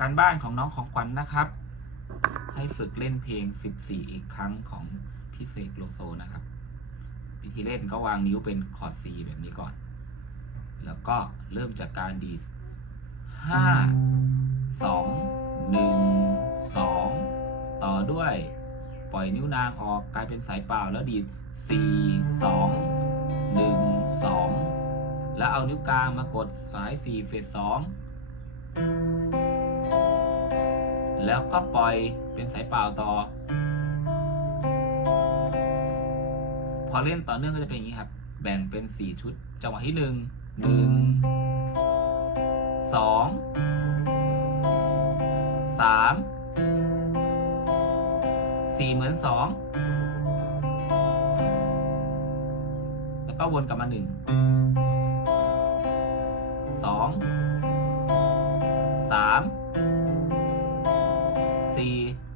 การบ้านของน้องของขวัญ นะครับ ให้ฝึกเล่นเพลง14อีกครั้งของพี่เสกโลโซนะครับวิธีเล่นก็วางนิ้วเป็นคอร์ด C แบบนี้ก่อนแล้วก็เริ่มจากการดีด5 2 1 2ต่อด้วยปล่อยนิ้วนางออกกลายเป็นสายเปล่าแล้วดีด4 2 1 2แล้วเอานิ้วกลางมากดสาย4เฟส2แล้วก็ปล่อยเป็นสายเปล่าต่อพอเล่นต่อเนื่องก็จะเป็นอย่างนี้ครับแบ่งเป็น4ชุดจังหวะที่1 2 3 4เหมือน2แล้วก็วนกลับมา1 2 3 4